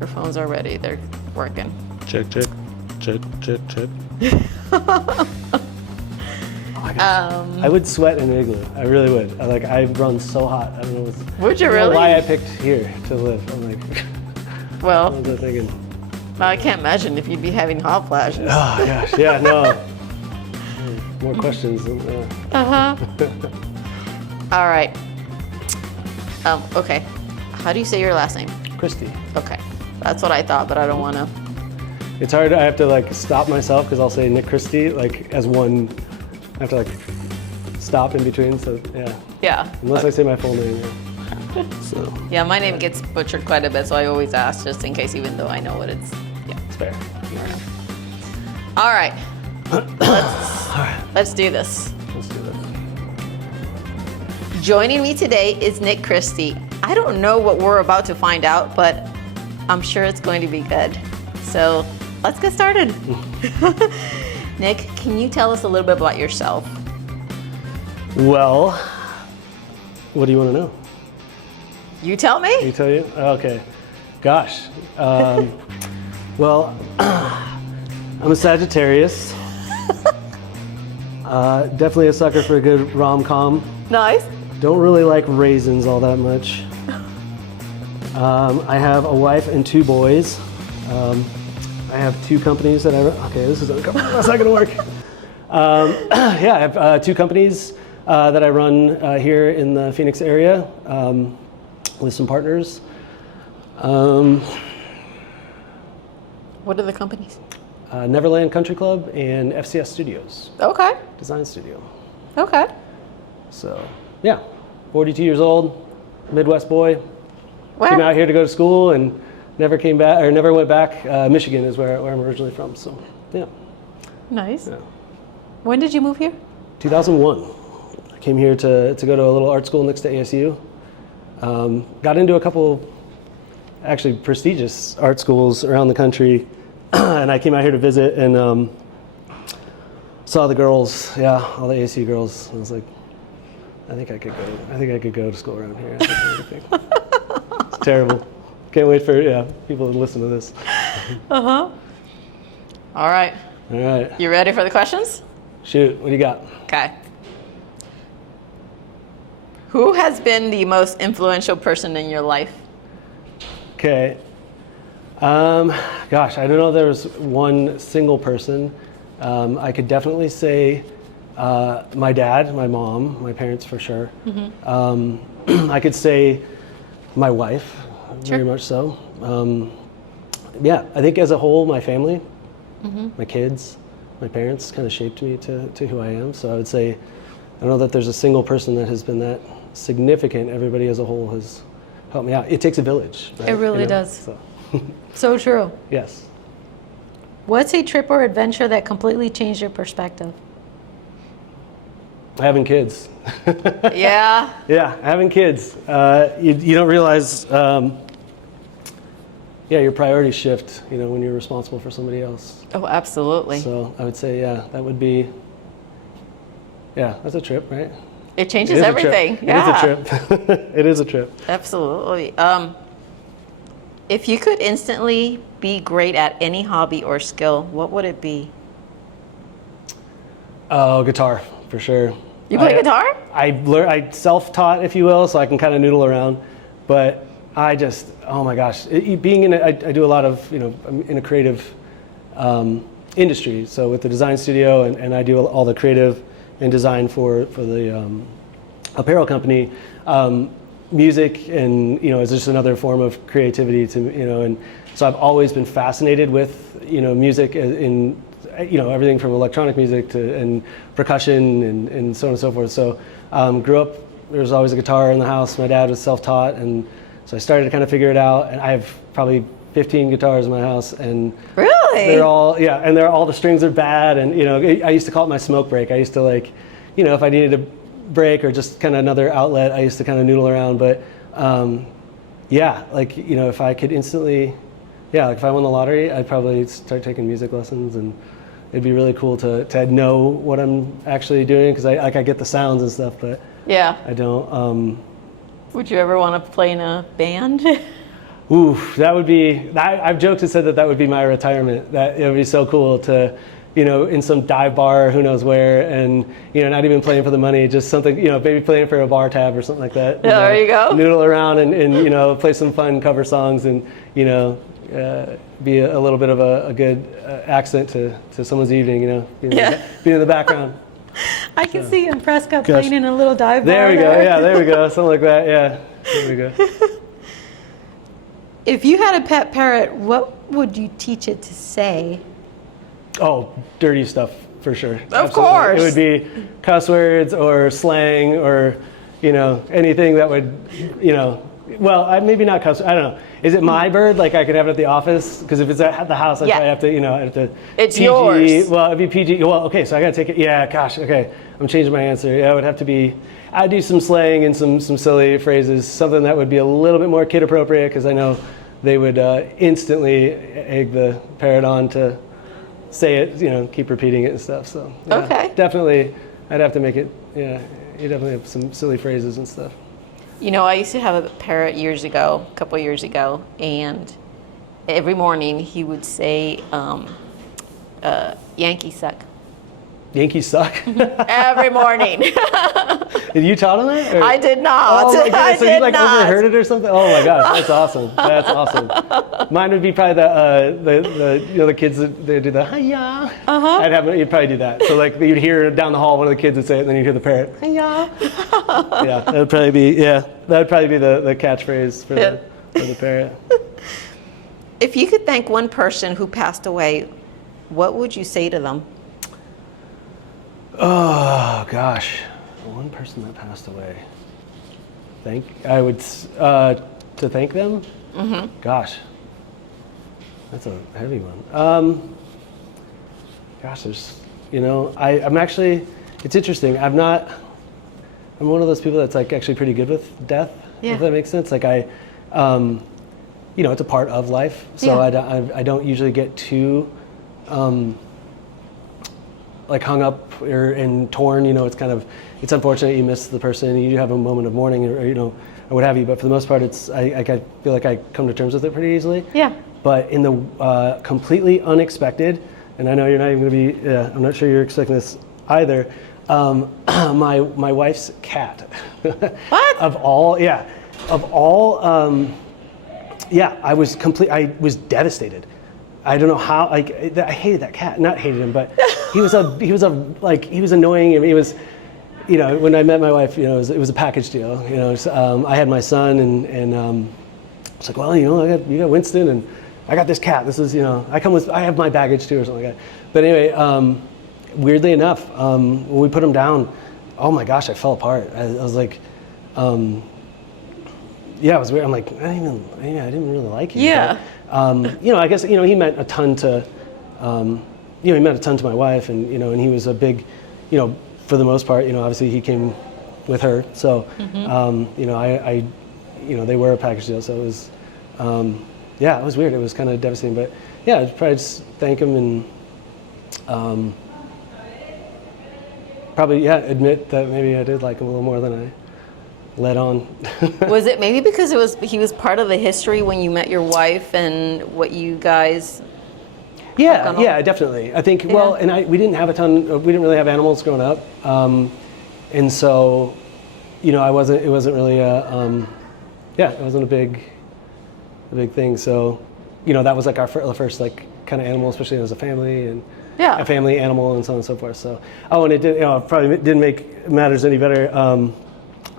Your phones are ready. They're working. Check, check, check, check, check. I would sweat in an igloo. I really would. I run so hot. I don't know. Would you I don't really? know why I picked here to live. I'm like, Well, what was I thinking? I can't imagine if you'd be having hot flashes. Oh gosh, yeah, no. More questions than All right. Okay. How do you say your last name? Christie. Okay. That's what I thought, but I don't want to. It's hard. I have to stop myself because I'll say Nick Christie as one. I have to stop in between. So yeah. Yeah. Unless I say my full name. Yeah. So. Yeah, my name gets butchered quite a bit, so I always ask just in case, even though I know what it's. Yeah. It's fair. All right. Let's do this. Let's do this. Joining me today is Nick Christie. I don't know what we're about to find out, but I'm sure it's going to be good. So let's get started. Nick, can you tell us a little bit about yourself? Well, what do you want to know? You tell me. You tell you? Okay. Gosh. Well, I'm a Sagittarius. Definitely a sucker for a good rom-com. Nice. Don't really like raisins all that much. I have a wife and 2 boys. I have 2 companies that okay, this is uncomfortable. That's not gonna work. Yeah, I have 2 companies that I run here in the Phoenix area with some partners. What are the companies? Neverland Country Club and FCS Studios. Okay. Design studio. Okay. So, yeah, 42 years old, Midwest boy. Where? Came out here to go to school and never came back, or never went back. Michigan is where I'm originally from, so, yeah. Nice. Yeah. When did you move here? 2001. I came here to go to a little art school next to ASU. Got into a couple, actually prestigious art schools around the country, and I came out here to visit and saw the girls, yeah, all the ASU girls. I was like, I think I could go to school around here. It's terrible. Can't wait for people to listen to this. All right. All right. You ready for the questions? Shoot, what do you got? Okay. Who has been the most influential person in your life? Okay. Gosh, I don't know if there was one single person. I could definitely say my dad, my mom, my parents for sure. I could say my wife, very much so. Yeah, I think as a whole, my family, my kids, my parents kind of shaped me to who I am. So I would say, I don't know that there's a single person that has been that significant. Everybody as a whole has helped me out. It takes a village. Right? It really does. So. So true. Yes. What's a trip or adventure that completely changed your perspective? Having kids. Yeah. Yeah, having kids. You don't realize, your priorities shift, when you're responsible for somebody else. Oh, absolutely. So I would say, that would be, that's a trip, right? It changes everything. It is a trip. It is a trip. Absolutely. If you could instantly be great at any hobby or skill, what would it be? Oh, guitar, for sure. You play guitar? I self-taught, if you will, so I can kind of noodle around. But I just, oh my gosh, being in I do a lot of, I'm in a creative industry. So with the design studio, and I do all the creative and design for the apparel company. Music and is just another form of creativity to and so I've always been fascinated with music in everything from electronic music and percussion and so on and so forth. So grew up, there was always a guitar in the house. My dad was self-taught, and so I started to kind of figure it out. And I have probably 15 guitars in my house, and really they're all all the strings are bad, and I used to call it my smoke break. I used to if I needed a break or just kind of another outlet, I used to kind of noodle around. But if I could instantly, if I won the lottery, I'd probably start taking music lessons, and it'd be really cool to know what I'm actually doing, because I get the sounds and stuff, but yeah, I don't. Would you ever want to play in a band? Ooh, that would be, I've joked and said that would be my retirement. That it would be so cool to, in some dive bar, who knows where, and, not even playing for the money, just something, maybe playing for a bar tab or something like that. Yeah, there you go. Noodle around and play some fun cover songs and, be a little bit of a good accent to someone's evening, being in the background. I can see you in Prescott playing in a little dive bar. There we go, yeah, there we go, something like that, yeah, there we go. If you had a pet parrot, what would you teach it to say? Oh, dirty stuff, for sure. Of Absolutely. course. It would be cuss words or slang or, anything that would, well, maybe not cuss, I don't know. Is it my bird? Like I could have it at the office? Because if it's at the house, I'd probably have to, I'd have to. It's PG. yours. Well, it'd be PG. Well, okay, so I gotta take it. Yeah, gosh, okay. I'm changing my answer. Yeah, it would have to be, I'd do some slang and some silly phrases, something that would be a little bit more kid appropriate, because I know they would instantly egg the parrot on to say it, keep repeating it and stuff. So, yeah, okay. Definitely, I'd have to make it, you definitely have some silly phrases and stuff. I used to have a parrot a couple years ago, and every morning he would say, Yankees suck. Yankees suck? Every morning. Did you taught him that? Or? I did not. Oh my goodness, so you overheard it or something? Oh my gosh, that's awesome. That's awesome. Mine would be probably the kids that they do the hi-ya. Uh-huh. You'd probably do that. So you'd hear down the hall one of the kids would say it, and then you'd hear the parrot, hi-ya. Yeah, that would probably be the catchphrase for the parrot. If you could thank one person who passed away, what would you say to them? Oh gosh, one person that passed away. I would to thank them. Mm-hmm. Gosh, that's a heavy one. Gosh, there's, I'm actually. It's interesting. I'm one of those people that's actually pretty good with death. Yeah. If that makes sense. It's a part of life. So yeah. I don't usually get too. Hung up and torn, it's unfortunate you miss the person and you have a moment of mourning or what have you, but for the most part I feel like I come to terms with it pretty easily. Yeah. But in the completely unexpected, and I know you're not even going to be, I'm not sure you're expecting this either, my wife's cat. What? I was devastated. I don't know how. I hated that cat. Not hated him, but he was annoying. I mean, he was, when I met my wife, it was a package deal. I had my son, and it's like, well, you got Winston, and I got this cat. This is, I have my baggage too, or something like that. But anyway, weirdly enough, when we put him down, oh my gosh, I fell apart. I was like, yeah, it was weird. I'm like, I didn't really like him. Yeah. But, I guess, he meant a ton to, he meant a ton to my wife, and, and he was a big, for the most part, obviously he came with her. So, mm-hmm. They were a package deal. So it was, it was weird. It was kind of devastating, but yeah, I'd probably just thank him and, probably, admit that maybe I did like him a little more than I let on. Was it maybe because he was part of the history when you met your wife and what you guys? Yeah, definitely. I think we didn't have we didn't really have animals growing up, and so, it wasn't really it wasn't a big thing. So, that was like the first kind of animal, especially as a family and a family animal and so on and so forth. So, and it did, probably didn't make matters any better.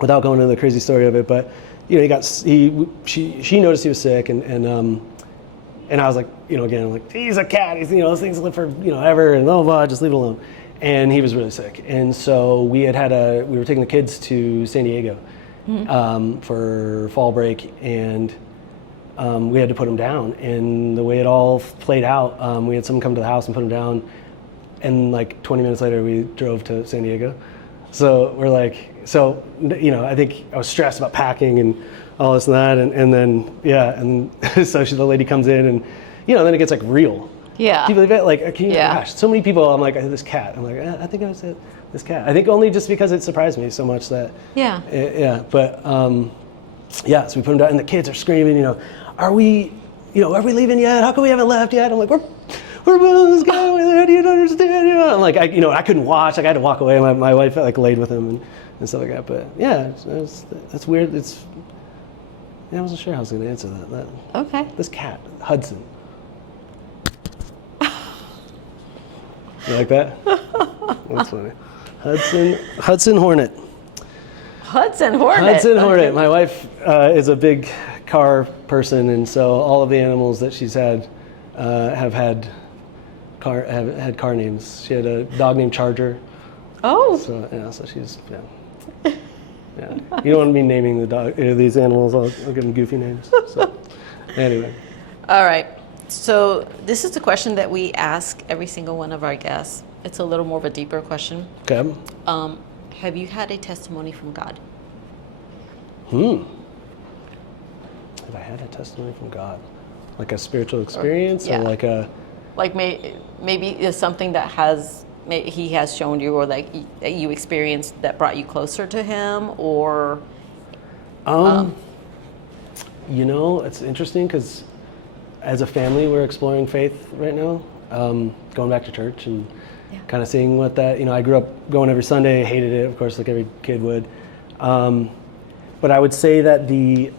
Without going into the crazy story of it, but she noticed he was sick, and I was like, again, like, he's a cat. He's, those things live for ever, and blah, blah blah. Just leave it alone. And he was really sick, and so we were taking the kids to San Diego for fall break, and we had to put him down. And the way it all played out, we had someone come to the house and put him down, and 20 minutes later we drove to San Diego. So we're like, I think I was stressed about packing and all this and that, and then so the lady comes in, and then it gets real. Yeah. Can you believe it? Gosh, so many people. I'm like, I had this cat. I'm like, I think I was this cat. I think only just because it surprised me so much that. Yeah. But so we put him down, and the kids are screaming. are we leaving yet? How come we haven't left yet? I'm like, we're both going. How do you understand? I'm like, I couldn't watch. Like, I had to walk away. My wife like laid with him and stuff like that. But yeah, that's weird. I wasn't sure how I was going to answer that. Okay. This cat, Hudson. You like that? That's funny. Hudson Hornet. Hudson Hornet. Hudson Hornet. My wife is a big car person, and so all of the animals that she's had have had car names. She had a dog named Charger. Oh. So she's yeah. You don't want me naming the dog these animals. I'll give them goofy names. So anyway. All right. So this is the question that we ask every single one of our guests. It's a little more of a deeper question. Okay. Have you had a testimony from God? Have I had a testimony from God? Like a spiritual experience, or like a... Like maybe it's something that he has shown you, or like that you experienced that brought you closer to him, or... It's interesting because as a family, we're exploring faith right now, going back to church and kind of seeing what that, I grew up going every Sunday, hated it, of course, like every kid would. But I would say that the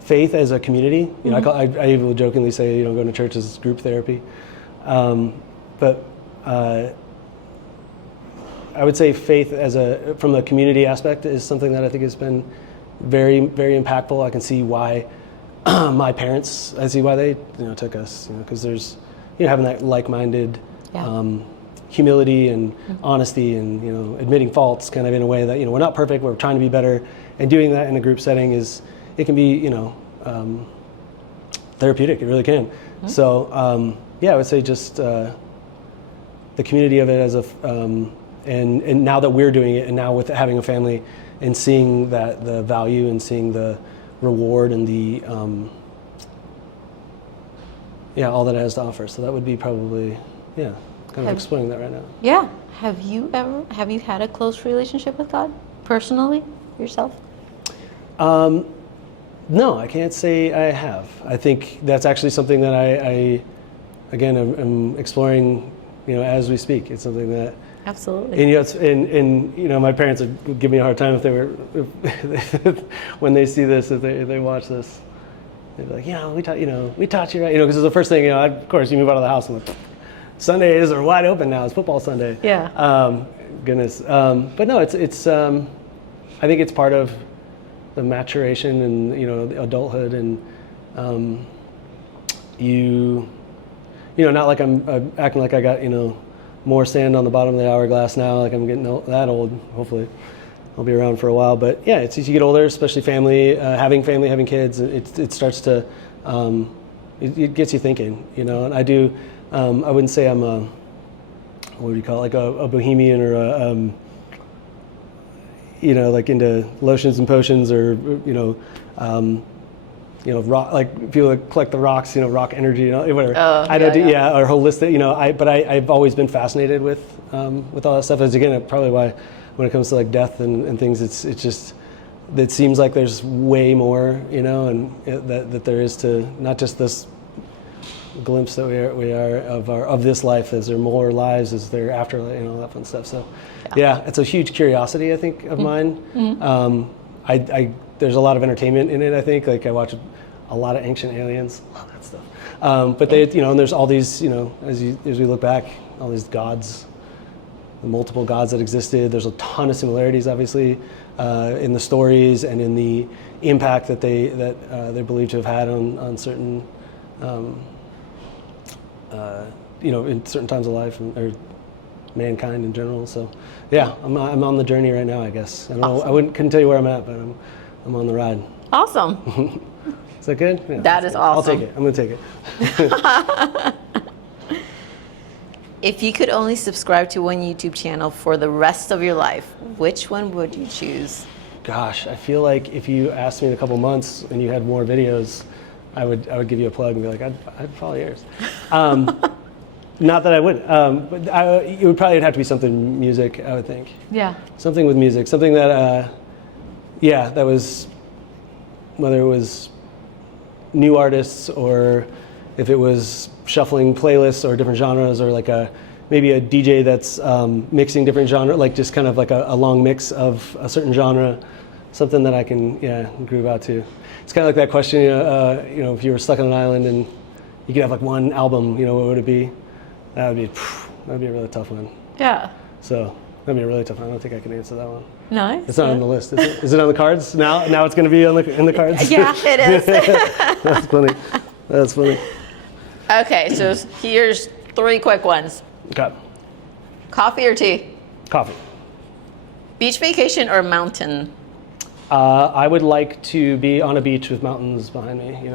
faith as a community, I even jokingly say, going to church is group therapy. But I would say faith from the community aspect is something that I think has been very, very impactful. I can see why my parents, I see why they, took us, because there's, having that like-minded humility and honesty and, admitting faults kind of in a way that, we're not perfect, we're trying to be better. And doing that in a group setting it can be, therapeutic, it really can. Mm-hmm. So, I would say just the community of it as and now that we're doing it, and now with having a family and seeing the value and seeing the reward and the all that it has to offer. So that would be probably kind of exploring that right now. Yeah. Have you had a close relationship with God personally yourself? No, I can't say I have. I think that's actually something that I again am exploring, as we speak. It's something that absolutely. And my parents would give me a hard time if they were when they see this, if they watch this. They'd be like, we taught you right, because it's the first thing, of course you move out of the house and like, Sundays are wide open now. It's football Sunday. Yeah. Goodness. But no, it's I think it's part of the maturation and the adulthood, and not like I'm acting like I got more sand on the bottom of the hourglass now, like I'm getting that old. Hopefully I'll be around for a while, but yeah, it's as you get older, especially having kids, it starts to it gets you thinking, and I do I wouldn't say I'm a, what do you call it, like a bohemian or a like into lotions and potions, or rock, like people that collect the rocks, rock energy, whatever. I don't do, or holistic, but I've always been fascinated with all that stuff. As again, probably why when it comes to like death and things, it's just, it seems like there's way more, and that there is to not just this glimpse that we are of this life. Is there more lives? Is there afterlife? All that fun stuff. So, it's a huge curiosity, I think, of mine. Mm-hmm. There's a lot of entertainment in it. I think, like I watch a lot of Ancient Aliens, love that stuff. But they, and there's all these, as we look back, all these gods, the multiple gods that existed. There's a ton of similarities, obviously, in the stories and in the impact that they're believed to have had on certain, in certain times of life or mankind in general. So, I'm on the journey right now, I guess. I don't know. Couldn't tell you where I'm at, but I'm on the ride. Awesome. Is that good? Yeah, that is awesome. I'll take it. I'm going to take it. If you could only subscribe to one YouTube channel for the rest of your life, which one would you choose? Gosh, I feel like if you asked me in a couple months and you had more videos, I would give you a plug and be like, I'd follow yours. Not that I wouldn't, but it would probably have to be something music, I would think. Yeah. Something with music, something that, that was whether it was new artists or if it was shuffling playlists or different genres, or like maybe a DJ that's mixing different genre, like just kind of like a long mix of a certain genre, something that I can groove out to. It's kind of like that question, if you were stuck on an island and you could have like one album, what would it be? That'd be a really tough one. Yeah. So that'd be a really tough one. I don't think I can answer that one. Nice. It's not on the list, is it? Is it on the cards? Now it's going to be in the cards? Yeah, it is. That's funny. That's funny. Okay, so here's 3 quick ones. Okay. Coffee or tea? Coffee. Beach vacation or mountain? I would like to be on a beach with mountains behind me,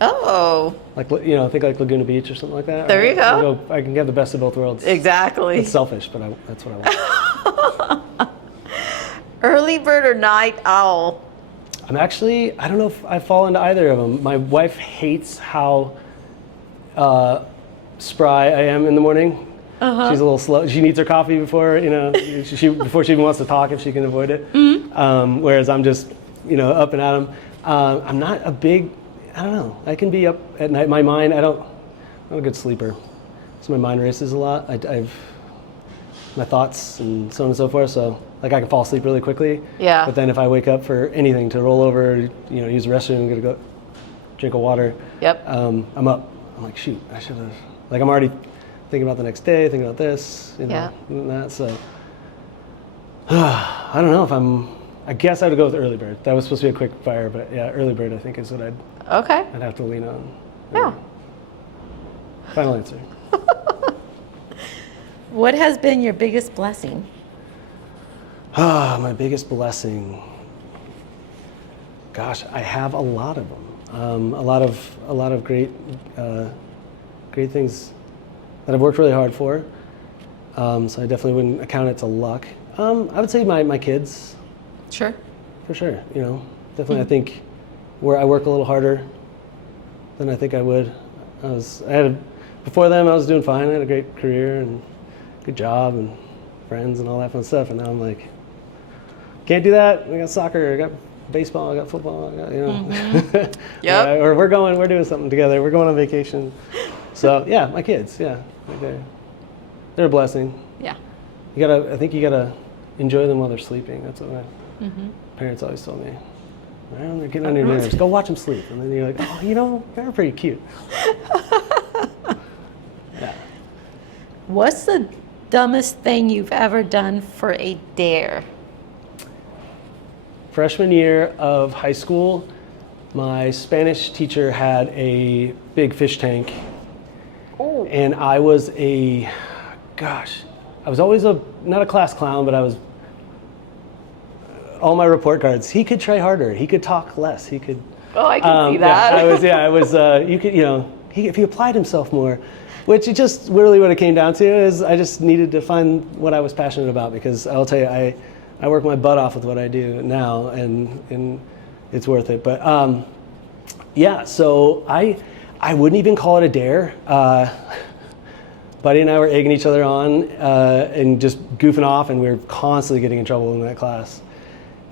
Oh, Like, think like Laguna Beach or something like that. There you go. I can get the best of both worlds. exactly. It's selfish, but that's what I want. Early bird or night owl? I don't know if I fall into either of them. My wife hates how spry I am in the morning. Uh-huh. She's a little slow. She needs her coffee before, before she even wants to talk, if she can avoid it. Mm-hmm. Whereas I'm just, up and at 'em. I'm not a big, I don't know. I can be up at night. I'm not a good sleeper. So my mind races a lot. I've my thoughts and so on and so forth. So like I can fall asleep really quickly. Yeah. But then if I wake up for anything, to roll over, use the restroom, gotta go drink a water. Yep. I'm up. I'm like, shoot, I should have. Like I'm already thinking about the next day, thinking about this, Yeah. and that. So I don't know I guess I would go with early bird. That was supposed to be a quick fire, but yeah, early bird I think is what I'd have to lean on. Yeah. Final answer. What has been your biggest blessing? My biggest blessing. Gosh, I have a lot of them. A lot of great things that I've worked really hard for. So I definitely wouldn't account it to luck. I would say my kids. Sure. For sure. Definitely. I think where I work a little harder than I think I would. Before them, I was doing fine. I had a great career and good job and friends and all that fun stuff. And now I'm like, can't do that. I got soccer. I got baseball. I got football. I got, Mm-hmm. Yep. Yeah, or we're doing something together. We're going on vacation. So yeah, my kids. Yeah, they're a blessing. Yeah. I think you gotta enjoy them while they're sleeping. That's what my parents always told me. Well, they're getting on your nerves. Go watch them sleep. And then you're like, oh, they're pretty cute. Yeah. What's the dumbest thing you've ever done for a dare? Freshman year of high school, my Spanish teacher had a big fish tank. Oh. And I was I was always not a class clown, but I was, all my report cards, he could try harder. He could talk less. He could. Oh, I can see that. I was, you could, if he applied himself more, which is just really what it came down to is I just needed to find what I was passionate about, because I'll tell you, I work my butt off with what I do now, and it's worth it. But so I wouldn't even call it a dare. Buddy and I were egging each other on and just goofing off, and we were constantly getting in trouble in that class.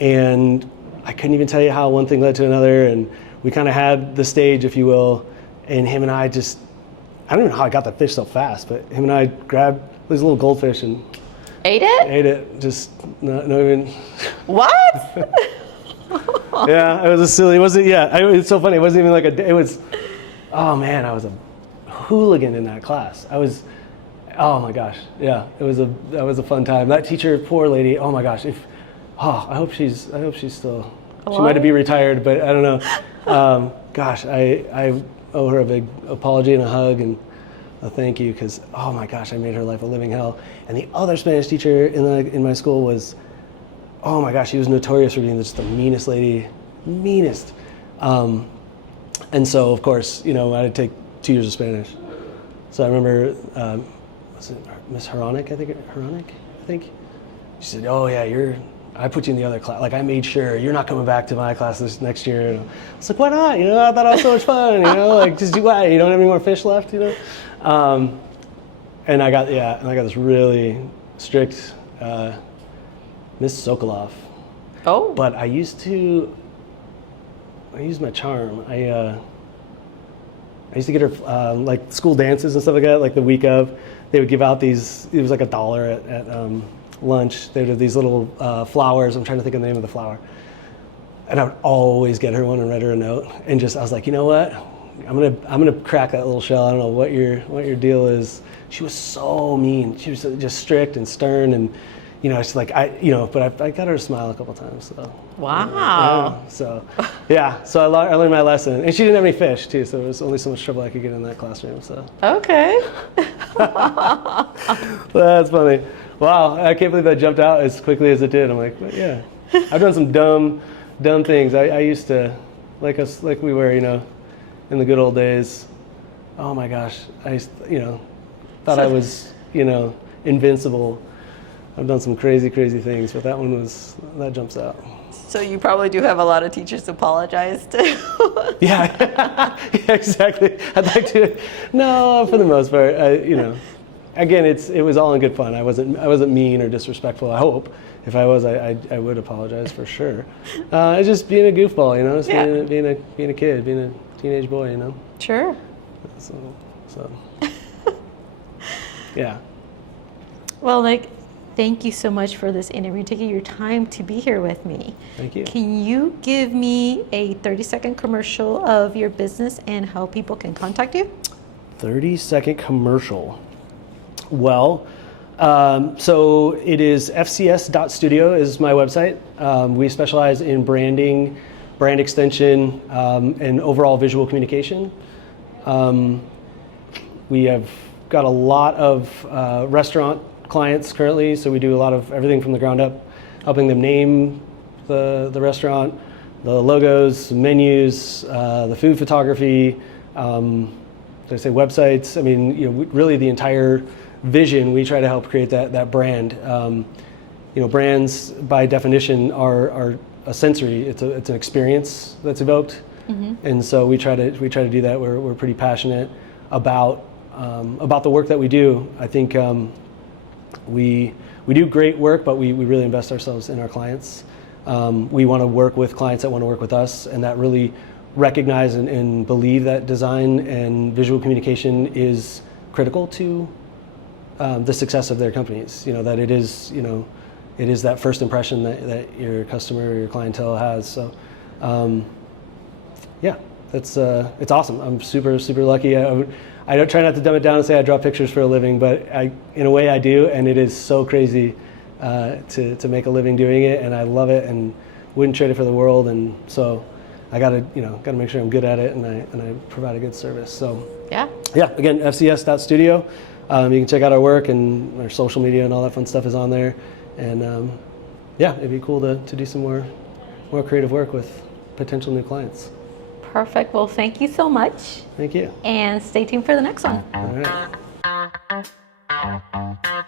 And I couldn't even tell you how one thing led to another, and we kind of had the stage, if you will, and him and I just, I don't even know how I got that fish so fast, but him and I grabbed this little goldfish and Ate it? ate it. Just not even. What? Yeah, it was a silly. It wasn't. Yeah, it's so funny. It wasn't even like it was. Oh man, I was a hooligan in that class. Oh my gosh. Yeah, that was a fun time. That teacher, poor lady. Oh my gosh. I hope she's still. She might be retired, but I don't know. Gosh, I owe her a big apology and a hug and a thank you, because oh my gosh, I made her life a living hell. And the other Spanish teacher in my school was, oh my gosh, she was notorious for being just the meanest lady, meanest. And so of course, I had to take 2 years of Spanish. So I remember, was it Miss Heronic? I think. She said, "Oh yeah, I put you in the other class. Like I made sure you're not coming back to my class this next year." And I was like, "Why not? I thought it was so much fun. Like just why? You don't have any more fish left, And I got this really strict Miss Sokolov. Oh. But I used to used my charm. I used to get her like school dances and stuff like that. Like the week of, they would give out these. It was like $1 at lunch. They would have these little flowers. I'm trying to think of the name of the flower. And I would always get her one and write her a note. And just, I was like, you know what? I'm gonna crack that little shell. I don't know what your deal is. She was so mean. She was just strict and stern, and it's like but I got her to smile a couple times. So. Wow. So I learned my lesson, and she didn't have any fish too, so there was only so much trouble I could get in that classroom. So. Okay. That's funny. Wow, I can't believe that jumped out as quickly as it did. I'm like, well, yeah, I've done some dumb things. I used to, like we were, in the good old days. Oh my gosh, I thought I was, invincible. I've done some crazy things, but that jumps out. So you probably do have a lot of teachers to apologize to. Yeah, exactly. I'd like to. No, for the most part, again, it was all in good fun. I wasn't mean or disrespectful. I hope. If I was, I would apologize for sure. It's just being a goofball, It's being a kid, being a teenage boy, Sure. So. Yeah. Well, Nick, thank you so much for this interview, taking your time to be here with me. Thank you. Can you give me a 30-second commercial of your business and how people can contact you? 30-second commercial. Well, so it is fcs.studio is my website. We specialize in branding, brand extension, and overall visual communication. We have got a lot of restaurant clients currently, so we do a lot of everything from the ground up, helping them name the restaurant, the logos, menus, the food photography, did I say websites? I mean, really the entire vision. We try to help create that brand. Brands by definition are a sensory. It's an experience that's evoked, and so we try to do that. We're pretty passionate about the work that we do. I think we do great work, but we really invest ourselves in our clients. We want to work with clients that want to work with us, and that really recognize and believe that design and visual communication is critical to the success of their companies. That it is that first impression that your customer or your clientele has. So, it's awesome. I'm super lucky. I don't try not to dumb it down and say I draw pictures for a living, but in a way I do, and it is so crazy to make a living doing it, and I love it and wouldn't trade it for the world. And so I gotta make sure I'm good at it, and I provide a good service. So yeah. Again, fcs.studio. You can check out our work, and our social media and all that fun stuff is on there. And it'd be cool to do some more creative work with potential new clients. Perfect. Well, thank you so much. Thank you. And stay tuned for the next one. All right.